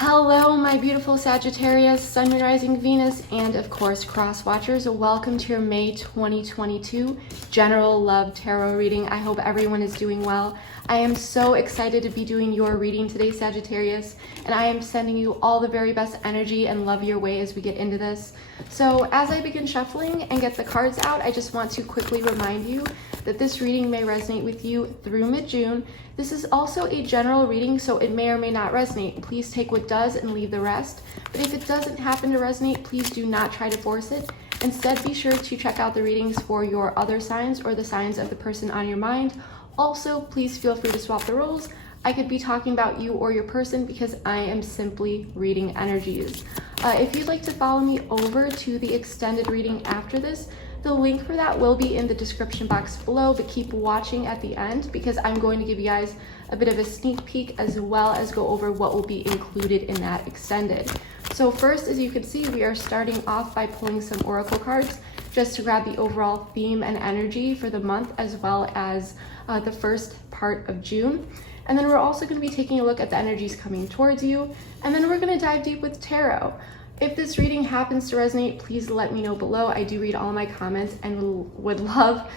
Hello, my beautiful Sagittarius, Sun, Moon, Rising, Venus, and of course, Cross Watchers. Welcome to your May 2022 General Love Tarot reading. I hope everyone is doing well. I am so excited to be doing your reading today, Sagittarius, and I am sending you all the very best energy and love your way as we get into this. So as I begin shuffling and get the cards out, I just want to quickly remind you that this reading may resonate with you through mid-June. This is also a general reading, so it may or may not resonate. Please take what does and leave the rest. But if it doesn't happen to resonate, please do not try to force it. Instead, be sure to check out the readings for your other signs or the signs of the person on your mind. Also, please feel free to swap the roles. I could be talking about you or your person because I am simply reading energies. If you'd like to follow me over to the extended reading after this, the link for that will be in the description box below, but keep watching at the end because I'm going to give you guys a bit of a sneak peek as well as go over what will be included in that extended. So first, as you can see, we are starting off by pulling some oracle cards just to grab the overall theme and energy for the month as well as the first part of June. And then we're also going to be taking a look at the energies coming towards you, and then we're going to dive deep with tarot. If this reading happens to resonate, please let me know below. I do read all my comments and would love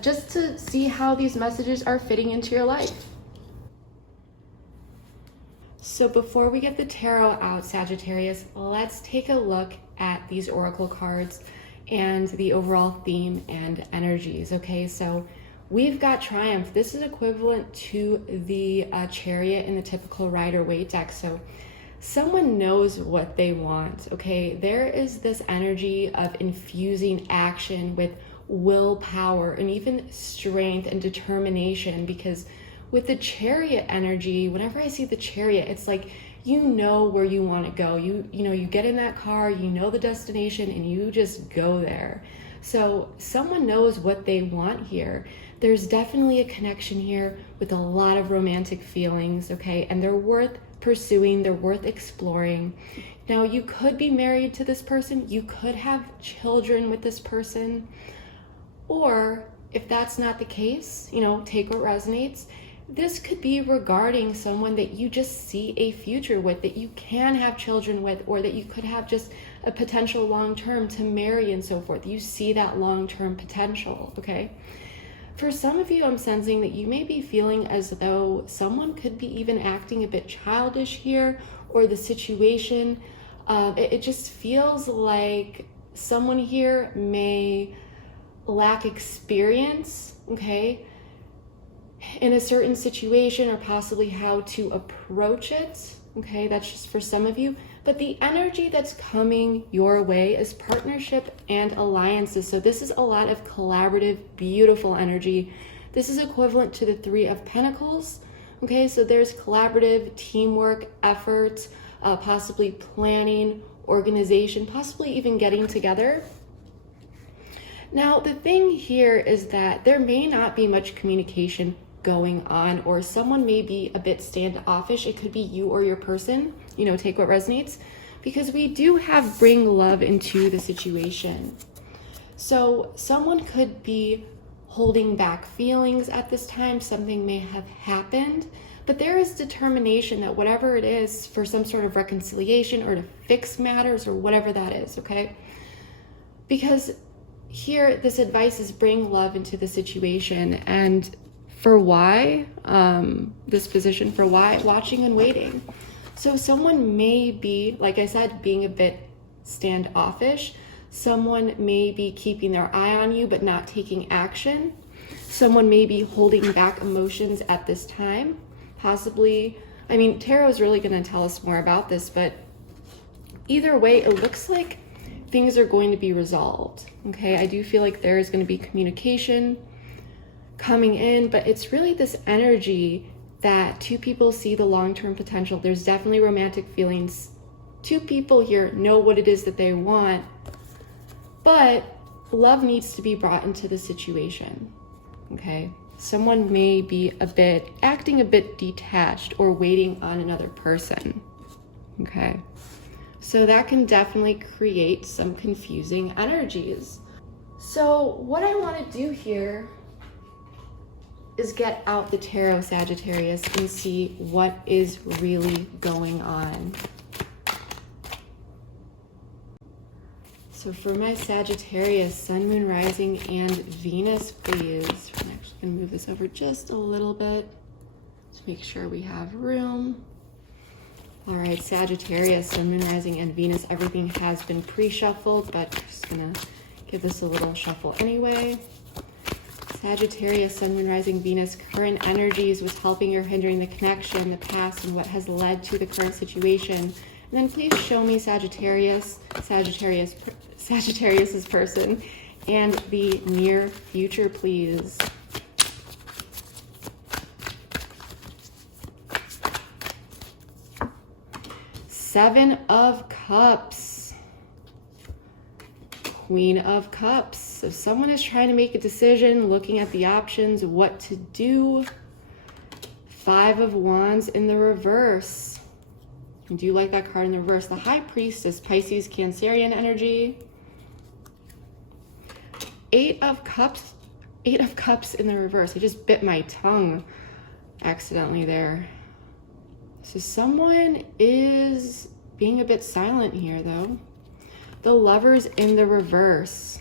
just to see how these messages are fitting into your life. So before we get the tarot out, Sagittarius, let's take a look at these oracle cards and the overall theme and energies. Okay, so we've got Triumph. This is equivalent to the Chariot in the typical Rider-Waite deck. So someone knows what they want, okay? There is this energy of infusing action with willpower and even strength and determination, because with the Chariot energy, whenever I see the Chariot, it's like you know where you want to go. You know, you get in that car, you know the destination, and you just go there. So someone knows what they want here. There's definitely a connection here with a lot of romantic feelings, okay? And they're worth pursuing, they're worth exploring. Now, you could be married to this person, you could have children with this person, or if that's not the case, you know, take what resonates. This could be regarding someone that you just see a future with, that you can have children with, or that you could have just a potential long-term to marry and so forth. You see that long-term potential, okay? For some of you, I'm sensing that you may be feeling as though someone could be even acting a bit childish here, or the situation. It just feels like someone here may lack experience, okay, in a certain situation, or possibly how to approach it, okay? That's just for some of you. But the energy that's coming your way is partnership and alliances. So this is a lot of collaborative, beautiful energy. This is equivalent to the Three of Pentacles. Okay, so there's collaborative, teamwork, effort, possibly planning, organization, possibly even getting together. Now, the thing here is that there may not be much communication going on, or someone may be a bit standoffish. It could be you or your person, you know, take what resonates, because we do have bring love into the situation. So someone could be holding back feelings at this time. Something may have happened, but there is determination that whatever it is, for some sort of reconciliation or to fix matters or whatever that is, okay? Because here, this advice is bring love into the situation. And for why, this position, for why, watching and waiting. So someone may be, like I said, being a bit standoffish. Someone may be keeping their eye on you but not taking action. Someone may be holding back emotions at this time. Possibly, I mean, tarot is really going to tell us more about this, but either way, it looks like things are going to be resolved, okay? I do feel like there is going to be communication coming in, but it's really this energy that two people see the long-term potential. There's definitely romantic feelings. Two people here know what it is that they want, but love needs to be brought into the situation, okay? Someone may be acting a bit detached or waiting on another person, okay? So that can definitely create some confusing energies. So what I want to do here is get out the tarot, Sagittarius, and see what is really going on. So for my Sagittarius, Sun, Moon, Rising, and Venus, please. I'm actually going to move this over just a little bit to make sure we have room. All right, Sagittarius, Sun, Moon, Rising, and Venus. Everything has been pre-shuffled, but I'm just going to give this a little shuffle anyway. Sagittarius, Sun, Moon, Rising, Venus, current energies, what's helping or hindering the connection, the past, and what has led to the current situation. And then please show me Sagittarius's person and the near future, please. Seven of Cups. Queen of Cups. So someone is trying to make a decision, looking at the options, what to do. Five of Wands in the reverse. Do you like that card in the reverse? The High Priestess, Pisces, Cancerian energy. Eight of Cups in the reverse. I just bit my tongue accidentally there. So someone is being a bit silent here, though. The Lovers in the reverse.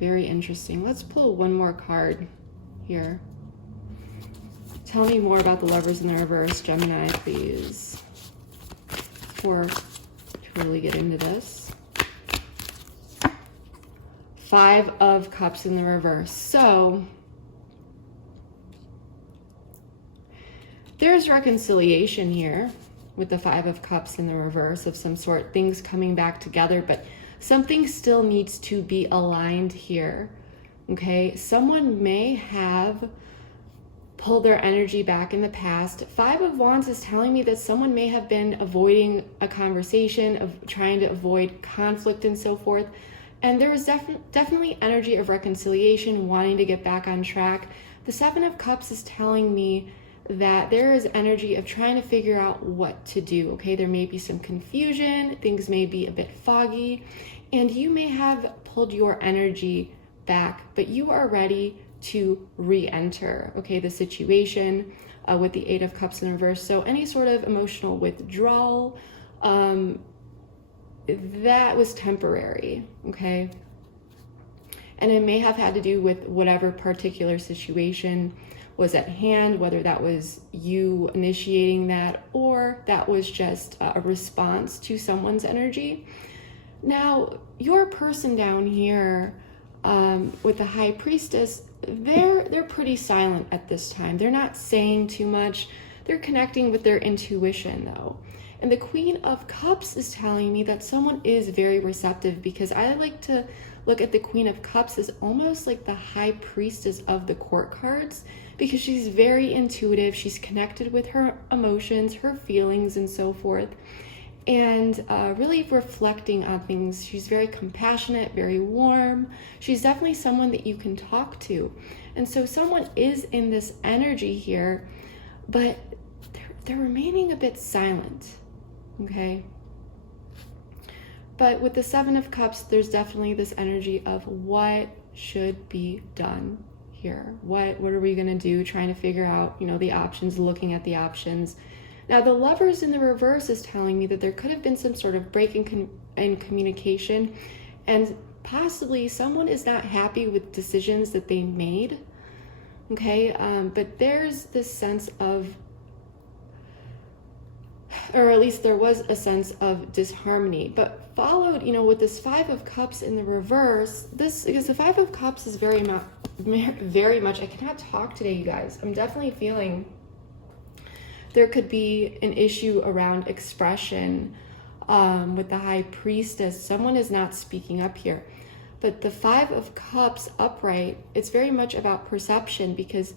Very interesting. Let's pull one more card here. Tell me more about the Lovers in the reverse, Gemini, please, before to really get into this. Five of Cups in the reverse. So there's reconciliation here with the Five of Cups in the reverse of some sort, things coming back together, but something still needs to be aligned here, okay? Someone may have pulled their energy back in the past. Five of Wands is telling me that someone may have been avoiding a conversation, of trying to avoid conflict and so forth. And there is definitely energy of reconciliation, wanting to get back on track. The Seven of Cups is telling me that there is energy of trying to figure out what to do, okay? There may be some confusion, things may be a bit foggy, and you may have pulled your energy back, but you are ready to re-enter, okay, the situation with the Eight of Cups in reverse. So any sort of emotional withdrawal, that was temporary, okay? And it may have had to do with whatever particular situation was at hand, whether that was you initiating that or that was just a response to someone's energy. Now, your person down here with the High Priestess, they're pretty silent at this time. They're not saying too much. They're connecting with their intuition, though. And the Queen of Cups is telling me that someone is very receptive, because I like to look at the Queen of Cups as almost like the High Priestess of the court cards, because she's very intuitive. She's connected with her emotions, her feelings, and so forth, and really reflecting on things. She's very compassionate, very warm. She's definitely someone that you can talk to. And so someone is in this energy here, but they're remaining a bit silent, okay? But with the Seven of Cups, there's definitely this energy of what should be done here. What are we gonna do? Trying to figure out, the options, looking at the options. Now, the Lovers in the reverse is telling me that there could have been some sort of break in communication, and possibly someone is not happy with decisions that they made, okay? But there's this sense of, or at least there was a sense of disharmony, but followed, with this Five of Cups in the reverse, because the Five of Cups is very much, I cannot talk today, you guys. I'm definitely feeling there could be an issue around expression with the High Priestess. Someone is not speaking up here. But the Five of Cups upright, it's very much about perception, because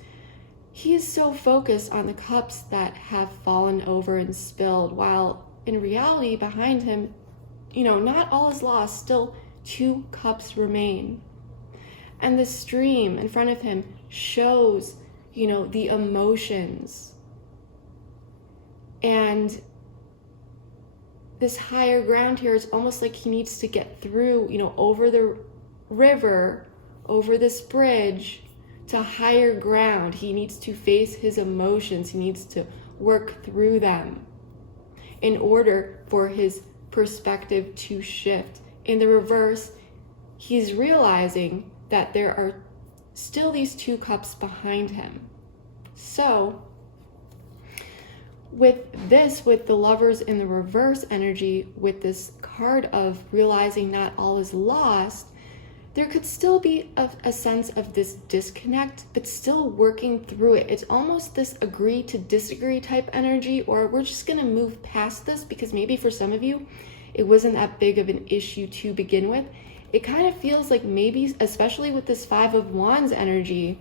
he is so focused on the cups that have fallen over and spilled, while in reality behind him, not all is lost. Still 2 cups remain. And the stream in front of him shows, the emotions. And this higher ground here is almost like he needs to get through, over the river, over this bridge, to higher ground. He needs to face his emotions. He needs to work through them in order for his perspective to shift. In the reverse, he's realizing that there are still these 2 cups behind him. So with the Lovers in the reverse energy, with this card of realizing not all is lost, there could still be a sense of this disconnect, but still working through it. It's almost this agree to disagree type energy, or we're just going to move past this because maybe for some of you, it wasn't that big of an issue to begin with. It kind of feels like maybe, especially with this 5 of Wands energy,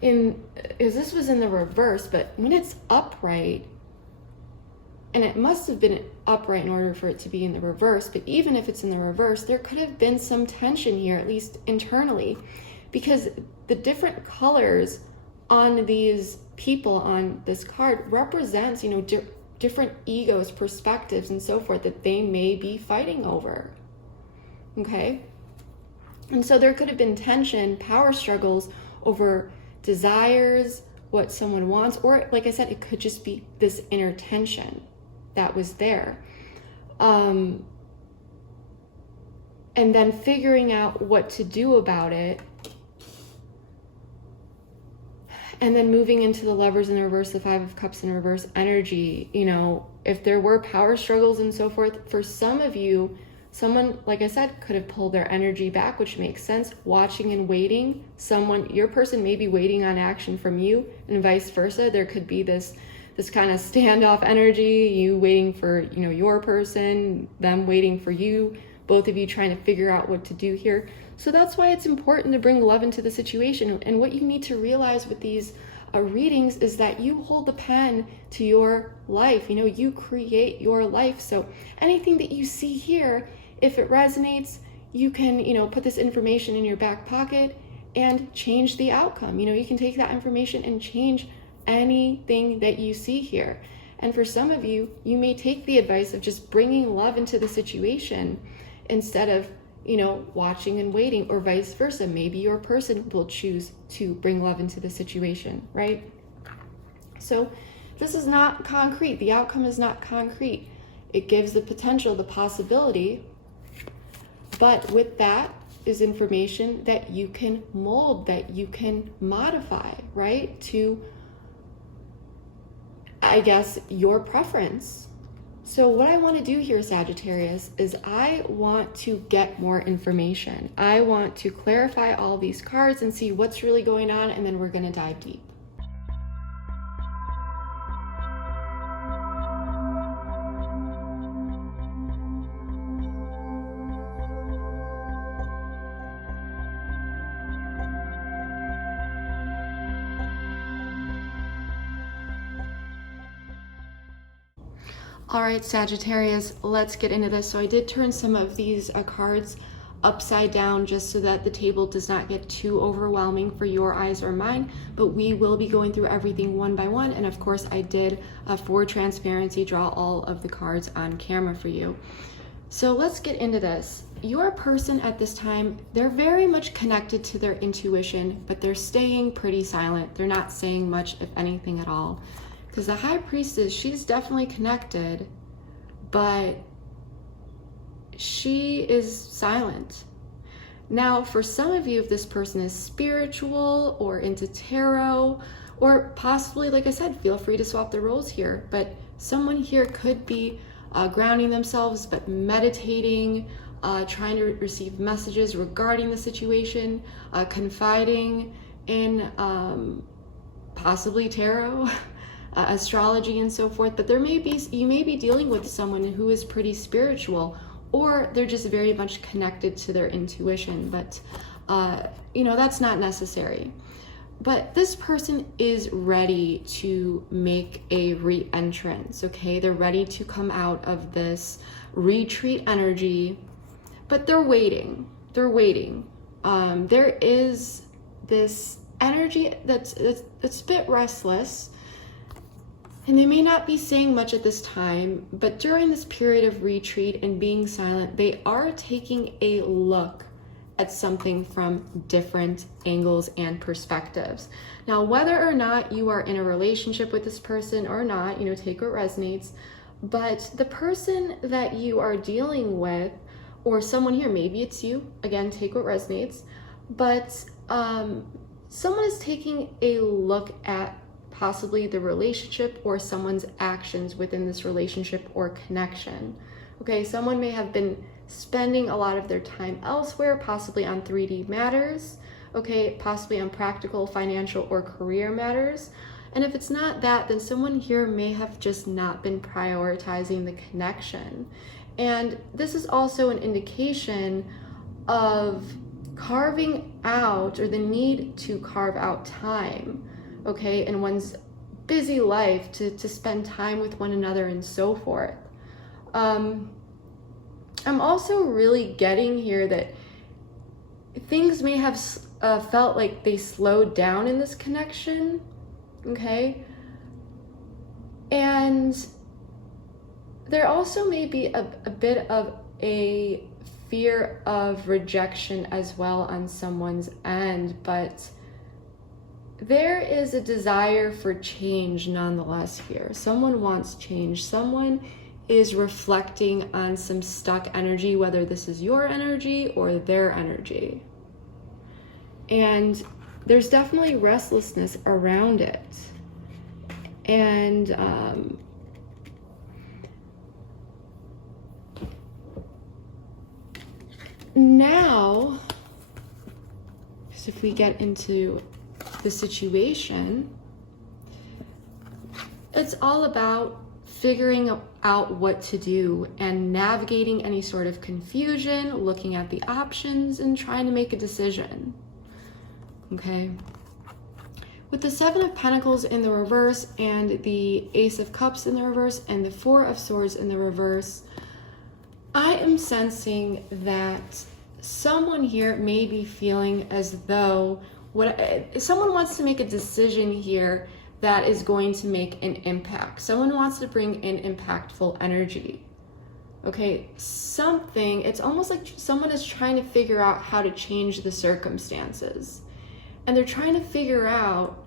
because this was in the reverse, but when it's upright, and it must have been upright in order for it to be in the reverse, but even if it's in the reverse, there could have been some tension here, at least internally, because the different colors on these people on this card represents, different egos, perspectives, and so forth that they may be fighting over. Okay? And so there could have been tension, power struggles over desires, what someone wants, or like I said, it could just be this inner tension that was there. And then figuring out what to do about it. And then moving into the Lovers in the reverse, the 5 of Cups in reverse energy, if there were power struggles and so forth, for some of you, someone, like I said, could have pulled their energy back, which makes sense. Watching and waiting. Your person may be waiting on action from you, and vice versa. There could be this kind of standoff energy, you waiting for, your person, them waiting for you, both of you trying to figure out what to do here. So that's why it's important to bring love into the situation. And what you need to realize with these readings is that you hold the pen to your life. You create your life. So anything that you see here, if it resonates, you can, put this information in your back pocket and change the outcome. You can take that information and change anything that you see here. And for some of you, you may take the advice of just bringing love into the situation instead of, watching and waiting, or vice versa. Maybe your person will choose to bring love into the situation, right? So this is not concrete. The outcome is not concrete. It gives the potential, the possibility, but with that is information that you can mold, that you can modify, right? To, I guess, your preference. So what I want to do here, Sagittarius, is I want to get more information. I want to clarify all these cards and see what's really going on, and then we're going to dive deep. All right, Sagittarius, let's get into this. So I did turn some of these cards upside down just so that the table does not get too overwhelming for your eyes or mine, but we will be going through everything one by one. And of course, I did, for transparency, draw all of the cards on camera for you. So let's get into this. Your person at this time, they're very much connected to their intuition, but they're staying pretty silent. They're not saying much, if anything at all. Because the High Priestess, she's definitely connected, but she is silent. Now, for some of you, if this person is spiritual or into tarot, or possibly, like I said, feel free to swap the roles here, but someone here could be grounding themselves, but meditating, trying to receive messages regarding the situation, confiding in possibly tarot, astrology, and so forth. But you may be dealing with someone who is pretty spiritual, or they're just very much connected to their intuition, but that's not necessary. But this person is ready to make a re-entrance, okay? They're ready to come out of this retreat energy, but they're waiting. They're waiting. There is this energy that's a bit restless, and they may not be saying much at this time, but during this period of retreat and being silent, they are taking a look at something from different angles and perspectives. Now, whether or not you are in a relationship with this person or not, take what resonates, but the person that you are dealing with, or someone here, maybe it's you, again, take what resonates, but someone is taking a look at possibly the relationship or someone's actions within this relationship or connection. Okay, someone may have been spending a lot of their time elsewhere, possibly on 3D matters, okay, possibly on practical, financial, or career matters. And if it's not that, then someone here may have just not been prioritizing the connection. And this is also an indication of carving out, or the need to carve out time, okay, in one's busy life to spend time with one another and so forth. I'm also really getting here that things may have felt like they slowed down in this connection, okay? And there also may be a bit of a fear of rejection as well on someone's end, but there is a desire for change nonetheless here. Someone wants change. Someone is reflecting on some stuck energy, whether this is your energy or their energy. And there's definitely restlessness around it. And now, because if we get into the situation, it's all about figuring out what to do and navigating any sort of confusion, looking at the options and trying to make a decision. Okay. With the Seven of Pentacles in the reverse and the Ace of Cups in the reverse and the Four of Swords in the reverse, I am sensing that someone here may be feeling as though someone wants to make a decision here that is going to make an impact. Someone wants to bring in impactful energy. Okay, it's almost like someone is trying to figure out how to change the circumstances. And they're trying to figure out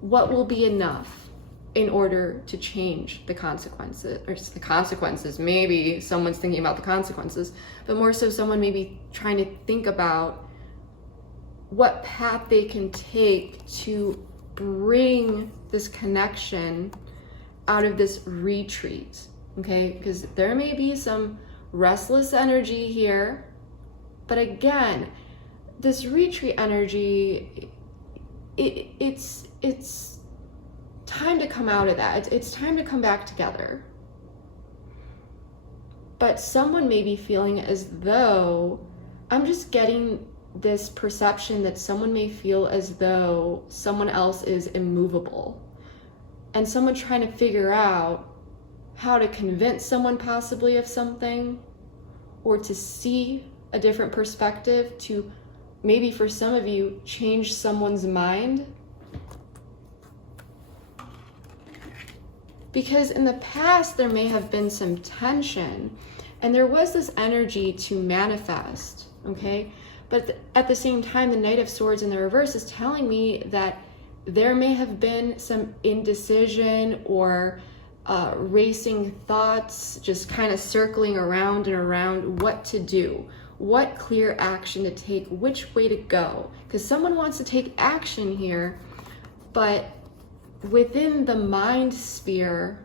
what will be enough in order to change the consequences, or the consequences. Maybe someone's thinking about the consequences, but more so someone may be trying to think about what path they can take to bring this connection out of this retreat, okay? Because there may be some restless energy here, but again, this retreat energy, it's time to come out of that. It's time to come back together. But someone may be feeling as though, I'm just getting this perception that someone may feel as though someone else is immovable, and someone trying to figure out how to convince someone possibly of something, or to see a different perspective, to maybe for some of you change someone's mind. Because in the past there may have been some tension and there was this energy to manifest, okay? But at the same time, the Knight of Swords in the reverse is telling me that there may have been some indecision or racing thoughts, just kind of circling around and around what to do, what clear action to take, which way to go. Because someone wants to take action here, but within the mind sphere,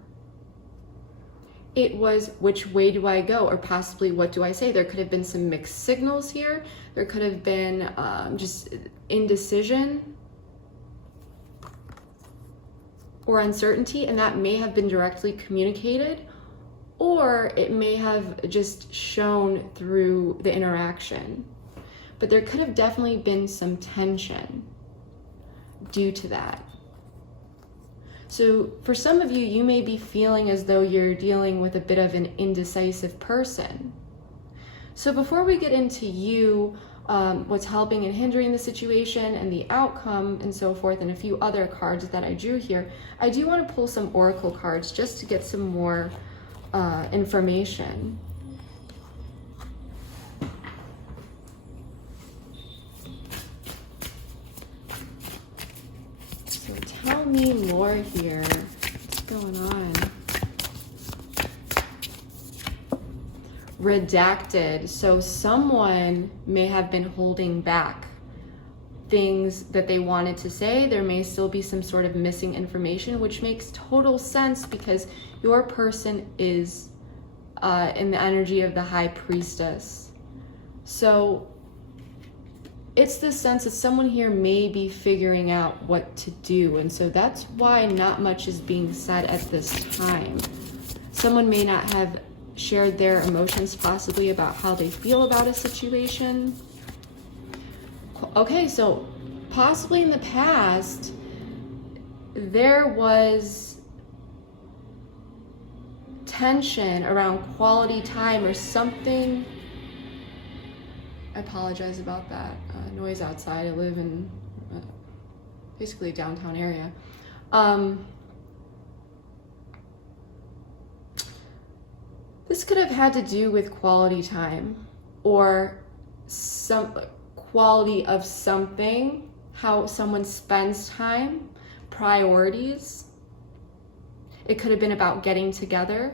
it was, which way do I go? Or possibly, what do I say? There could have been some mixed signals here. There could have been just indecision or uncertainty, and that may have been directly communicated, or it may have just shown through the interaction. But there could have definitely been some tension due to that. So for some of you, you may be feeling as though you're dealing with a bit of an indecisive person. So before we get into you, what's helping and hindering the situation and the outcome and so forth, and a few other cards that I drew here, I do want to pull some oracle cards just to get some more information. me more here. What's going on? Redacted. So someone may have been holding back things that they wanted to say. There may still be some sort of missing information, which makes total sense because your person is in the energy of the High Priestess. So it's the sense that someone here may be figuring out what to do. And so that's why not much is being said at this time. Someone may not have shared their emotions possibly about how they feel about a situation. Okay, so possibly in the past, there was tension around quality time or something. I apologize about that noise outside. I live in basically a downtown area. This could have had to do with quality time or some quality of something, how someone spends time, priorities. It could have been about getting together.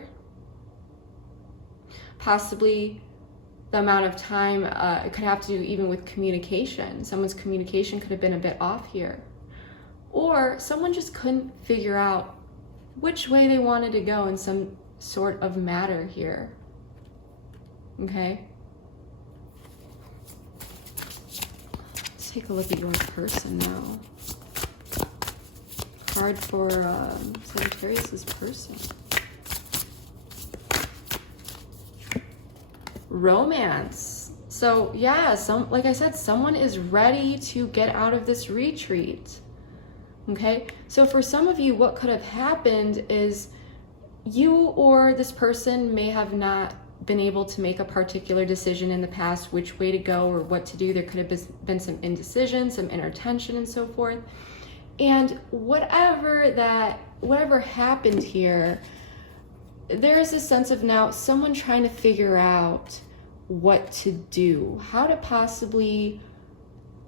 Possibly the amount of time, it could have to do even with communication. Someone's communication could have been a bit off here. Or someone just couldn't figure out which way they wanted to go in some sort of matter here. Okay? Let's take a look at your person now. Card for Sagittarius' person. Romance. So yeah, like I said, someone is ready to get out of this retreat. Okay? So for some of you, what could have happened is you or this person may have not been able to make a particular decision in the past, which way to go or what to do. There could have been some indecision, some inner tension and so forth. And whatever happened here, there is a sense of now someone trying to figure out what to do, how to possibly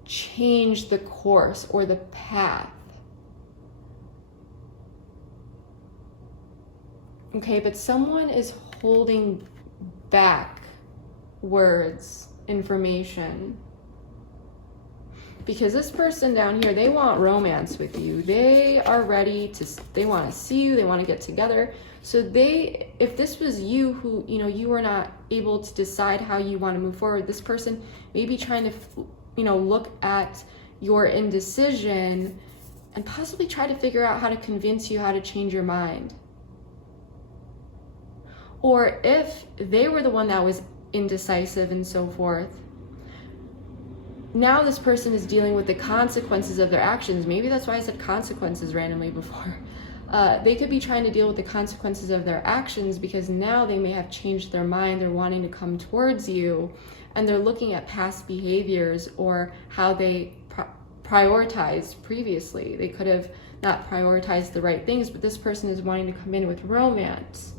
change the course or the path. Okay, but someone is holding back words, information. Because this person down here, they want romance with you. They are ready to, they want to see you, they want to get together. So if this was you who, you were not able to decide how you want to move forward, this person may be trying to, look at your indecision and possibly try to figure out how to convince you how to change your mind. Or if they were the one that was indecisive and so forth, now this person is dealing with the consequences of their actions. Maybe that's why I said consequences randomly before. They could be trying to deal with the consequences of their actions because now they may have changed their mind. They're wanting to come towards you and they're looking at past behaviors or how they prioritized previously. They could have not prioritized the right things, but this person is wanting to come in with romance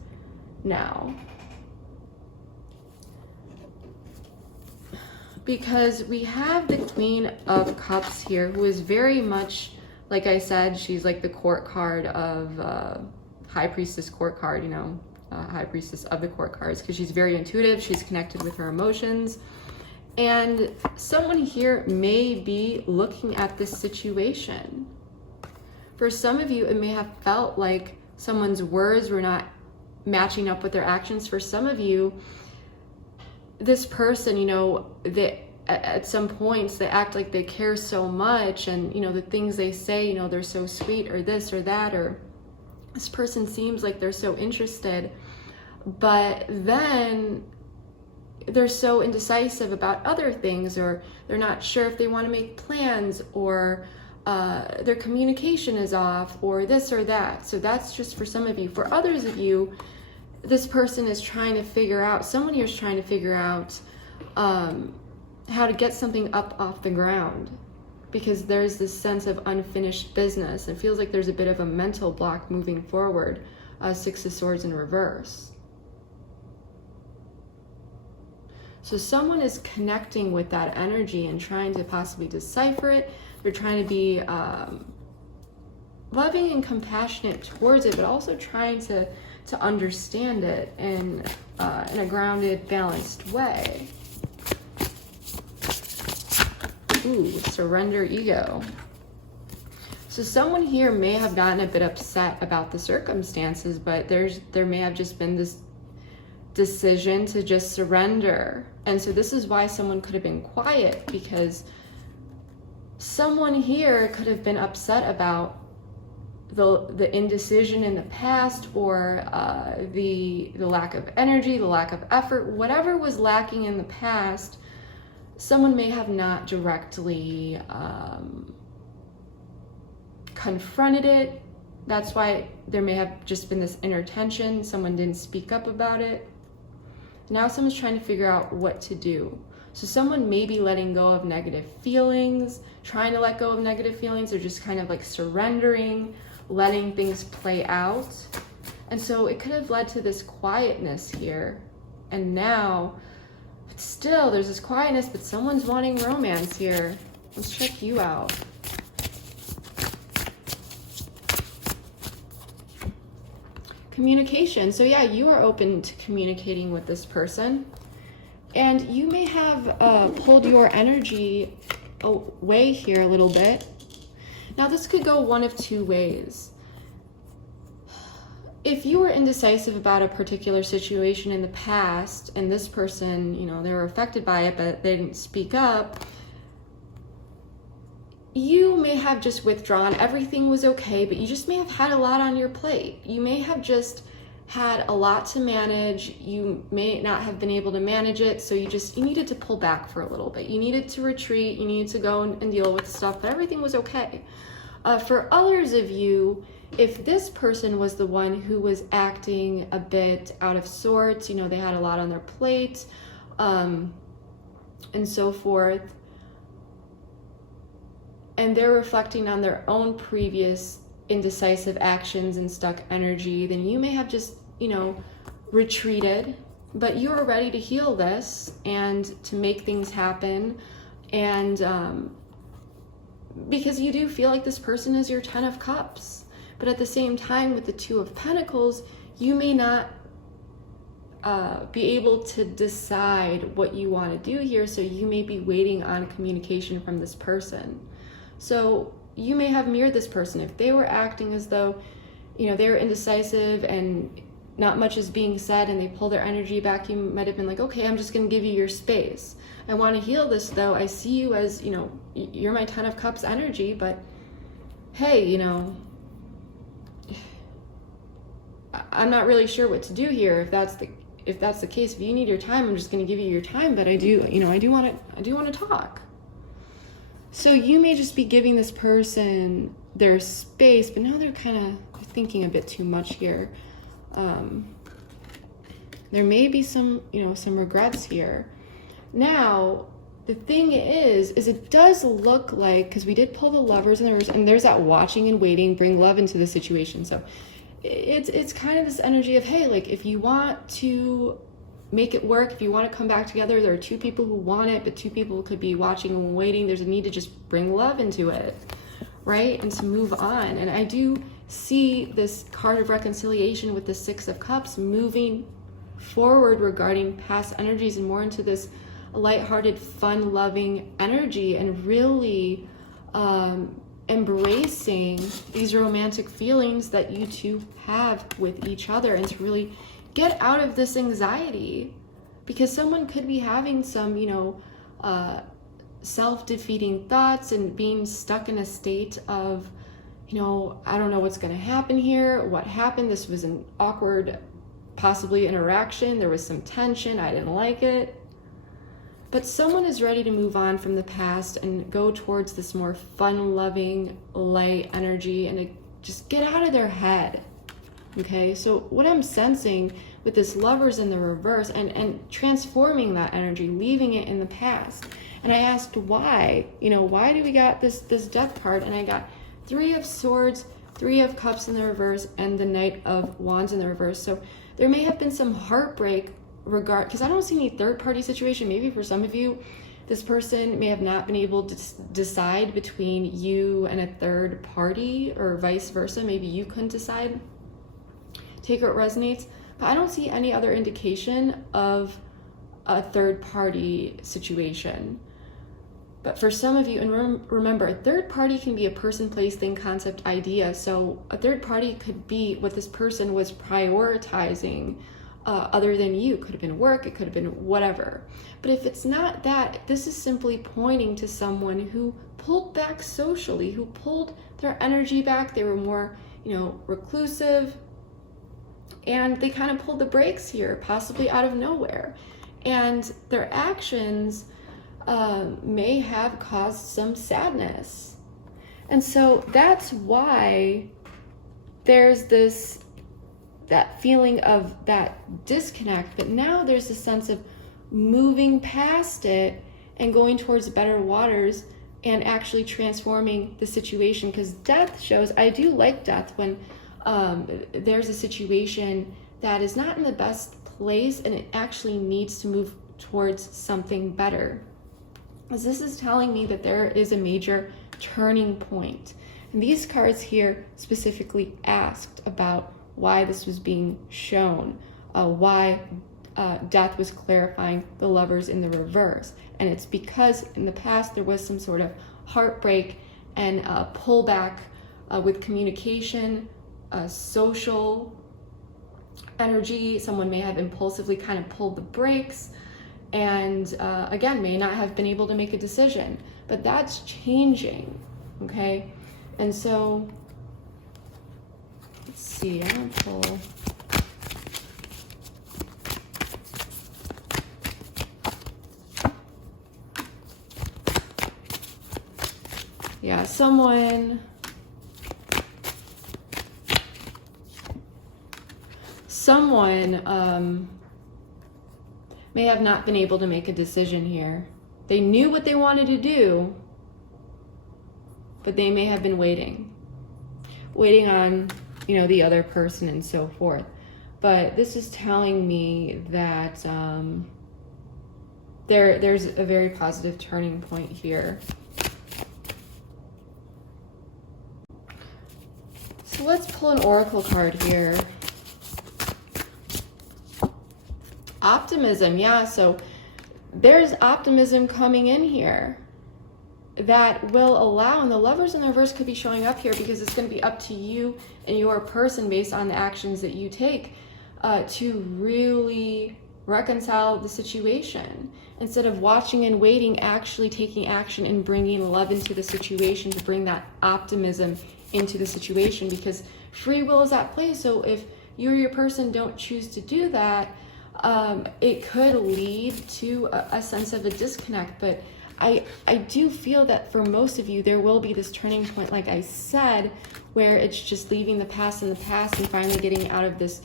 now. Because we have the Queen of Cups here, who is very much, like I said, she's like the court card of High Priestess court card, High Priestess of the court cards, because she's very intuitive, she's connected with her emotions. And someone here may be looking at this situation. For some of you, it may have felt like someone's words were not matching up with their actions. For some of you, this person, at some points they act like they care so much, and the things they say, they're so sweet, or this or that, or this person seems like they're so interested, but then they're so indecisive about other things, or they're not sure if they want to make plans, or their communication is off, or this or that. So that's just for some of you. For others of you, this person is trying to figure out, someone here is trying to figure out how to get something up off the ground, because there's this sense of unfinished business. It feels like there's a bit of a mental block moving forward. Six of Swords in reverse. So someone is connecting with that energy and trying to possibly decipher it. They're trying to be loving and compassionate towards it, but also trying to understand it in a grounded, balanced way. Ooh, surrender ego. So someone here may have gotten a bit upset about the circumstances, but there may have just been this decision to just surrender. And so this is why someone could have been quiet, because someone here could have been upset about the indecision in the past, or the lack of energy, the lack of effort, whatever was lacking in the past. Someone may have not directly confronted it. That's why there may have just been this inner tension. Someone didn't speak up about it. Now someone's trying to figure out what to do. So someone may be letting go of negative feelings, trying to let go of negative feelings, or just kind of like surrendering, letting things play out. And so it could have led to this quietness here. And now, but still there's this quietness, but someone's wanting romance here. Let's check you out. Communication. So yeah, you are open to communicating with this person. And you may have pulled your energy away here a little bit. Now this could go one of two ways. If you were indecisive about a particular situation in the past, and this person, you know, they were affected by it, but they didn't speak up, you may have just withdrawn. Everything was okay, but you just may have had a lot on your plate. You may have just had a lot to manage. You may not have been able to manage it, so you needed to pull back for a little bit. You needed to retreat, you needed to go and deal with stuff, but everything was okay. For others of you, if this person was the one who was acting a bit out of sorts, you know, they had a lot on their plate, and so forth, and they're reflecting on their own previous indecisive actions and stuck energy, then you may have just, you know, retreated, but you're ready to heal this and to make things happen. And because you do feel like this person is your 10 of Cups, but at the same time with the 2 of Pentacles, you may not be able to decide what you want to do here, so you may be waiting on communication from this person. So you may have mirrored this person. If they were acting as though, you know, they were indecisive and not much is being said, and they pull their energy back, you might have been like, okay, I'm just going to give you your space. I want to heal this though. I see you as, you know, you're my 10 of Cups energy, but hey, you know, I'm not really sure what to do here. If that's the case, if you need your time, I'm just going to give you your time, but I do want to talk. So you may just be giving this person their space, but now they're kind of thinking a bit too much here. There may be some regrets here. Now, the thing is it does look like, because we did pull the Lovers in the reverse, and there's that watching and waiting, bring love into the situation. So it's kind of this energy of, hey, like, if you want to make it work, if you want to come back together, there are 2 people who want it, but 2 people could be watching and waiting. There's a need to just bring love into it, right? And to move on. And I do see this card of reconciliation with the 6 of Cups moving forward regarding past energies and more into this lighthearted, fun-loving energy, and really embracing these romantic feelings that you 2 have with each other, and to really get out of this anxiety, because someone could be having some, you know, self-defeating thoughts and being stuck in a state of, you know, I don't know what's going to happen here. What happened? This was an awkward, possibly interaction. There was some tension. I didn't like it. But someone is ready to move on from the past and go towards this more fun-loving, light energy, and to just get out of their head. Okay, so what I'm sensing with this Lovers in the reverse, and transforming that energy, leaving it in the past. And I asked why, you know, why do we got this Death card? And I got 3 of Swords, 3 of Cups in the reverse, and the Knight of Wands in the reverse. So there may have been some heartbreak because I don't see any third party situation. Maybe for some of you, This person may have not been able to decide between you and a third party, or vice versa. Maybe you couldn't decide. Take what resonates. But I don't see any other indication of a third party situation. But for some of you, and remember, a third party can be a person, place, thing, concept, idea. So a third party could be what this person was prioritizing other than you. Could have been work, it could have been whatever. But if it's not that, this is simply pointing to someone who pulled back socially, who pulled their energy back. They were more, reclusive, and they kind of pulled the brakes here, possibly out of nowhere. And their actions may have caused some sadness. And so that's why there's that feeling of that disconnect. But now there's a sense of moving past it and going towards better waters and actually transforming the situation. Because death shows, I do like death when there's a situation that is not in the best place and it actually needs to move towards something better. As this is telling me that there is a major turning point. And these cards here specifically asked about why this was being shown, why death was clarifying the Lovers in the reverse. And it's because in the past there was some sort of heartbreak and pullback with communication, social energy. Someone may have impulsively kind of pulled the brakes and again, may not have been able to make a decision, but that's changing, okay? And so, let's see, I'm gonna pull. Yeah, someone may have not been able to make a decision here. They knew what they wanted to do, but they may have been waiting on, the other person and so forth. But this is telling me that there's a very positive turning point here. So let's pull an oracle card here. Optimism, yeah, so there's optimism coming in here that will allow, and the Lovers in the reverse could be showing up here because it's going to be up to you and your person based on the actions that you take to really reconcile the situation. Instead of watching and waiting, actually taking action and bringing love into the situation to bring that optimism into the situation, because free will is at play. So if you or your person don't choose to do that, it could lead to a sense of a disconnect. But I do feel that for most of you, there will be this turning point, like I said, where it's just leaving the past in the past and finally getting out of this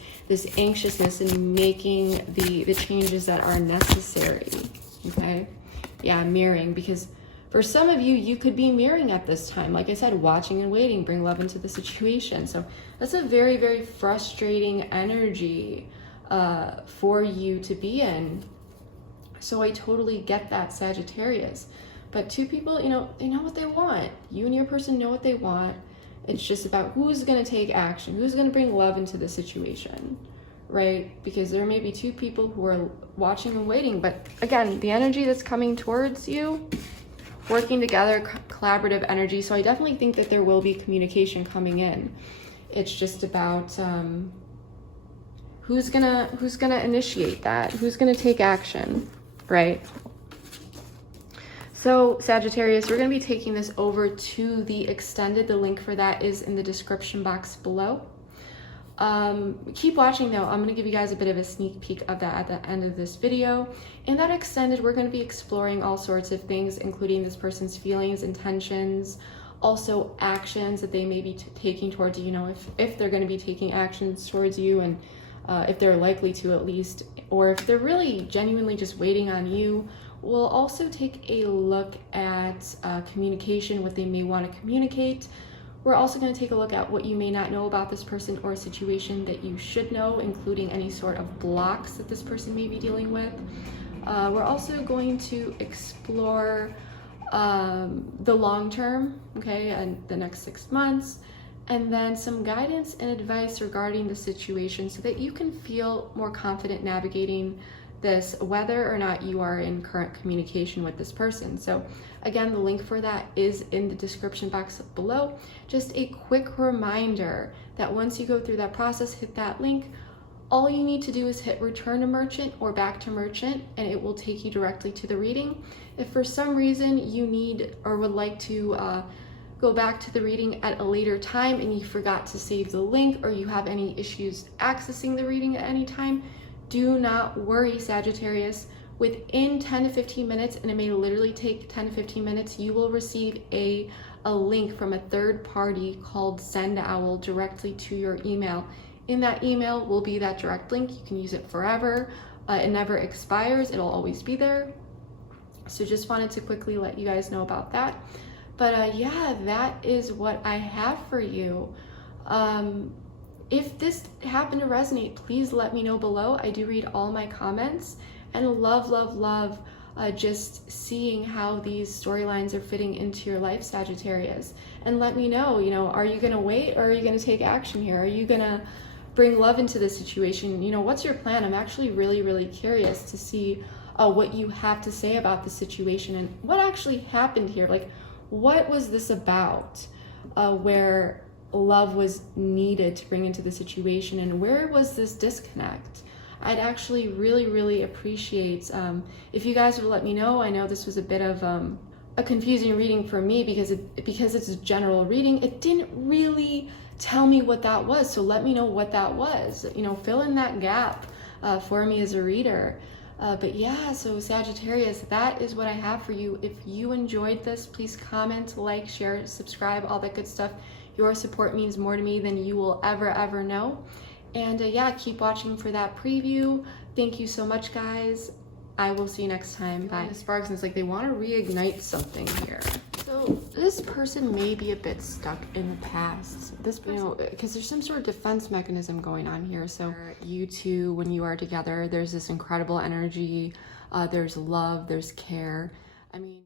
anxiousness and making the changes that are necessary, okay? Yeah, mirroring, because for some of you, you could be mirroring at this time. Like I said, watching and waiting, bring love into the situation. So that's a very, very frustrating energy for you to be in. So I totally get that, Sagittarius. But two people, they know what they want. You and your person know what they want. It's just about who's going to take action, who's going to bring love into the situation, right? Because there may be two people who are watching and waiting. But again, the energy that's coming towards you, working together, collaborative energy. So I definitely think that there will be communication coming in. It's just about who's gonna initiate that, who's gonna take action, right? So Sagittarius, we're going to be taking this over to the extended. The link for that is in the description box below. Keep watching though. I'm going to give you guys a bit of a sneak peek of that at the end of this video. In that extended, we're going to be exploring all sorts of things, including this person's feelings, intentions, also actions that they may be taking towards you, if they're going to be taking actions towards you, and if they're likely to at least, or if they're really genuinely just waiting on you. We'll also take a look at communication, what they may want to communicate. We're also going to take a look at what you may not know about this person or a situation that you should know, including any sort of blocks that this person may be dealing with. We're also going to explore the long term, okay, and the next 6 months, and then some guidance and advice regarding the situation so that you can feel more confident navigating this, whether or not you are in current communication with this person. So again, the link for that is in the description box below. Just a quick reminder that once you go through that process, hit that link. All you need to do is hit return to merchant or back to merchant, and it will take you directly to the reading. If for some reason you need or would like to go back to the reading at a later time and you forgot to save the link, or you have any issues accessing the reading at any time, do not worry, Sagittarius. Within 10 to 15 minutes, and it may literally take 10 to 15 minutes, you will receive a link from a third party called Send Owl directly to your email. In that email will be that direct link. You can use it forever. It never expires. It'll always be there. So just wanted to quickly let you guys know about that. But yeah, that is what I have for you. If this happened to resonate, please let me know below. I do read all my comments, and love just seeing how these storylines are fitting into your life, Sagittarius. And let me know, are you gonna wait or are you gonna take action here? Are you gonna bring love into the situation? What's your plan? I'm actually really curious to see what you have to say about the situation and what actually happened here. Like, what was this about where love was needed to bring into the situation, and where was this disconnect? I'd actually really appreciate if you guys would let me know. I know this was a bit of a confusing reading for me because it's a general reading. It didn't really tell me what that was, so let me know what that was. Fill in that gap for me as a reader. But yeah, so Sagittarius, that is what I have for you. If you enjoyed this, please comment, like, share, subscribe, all that good stuff. Your support means more to me than you will ever know. And yeah, keep watching for that preview. Thank you so much, guys. I will see you next time. Bye. Sparks, and it's like they want to reignite something here. So this person may be a bit stuck in the past. This, because there's some sort of defense mechanism going on here. So you two, when you are together, there's this incredible energy. There's love, there's care. I mean,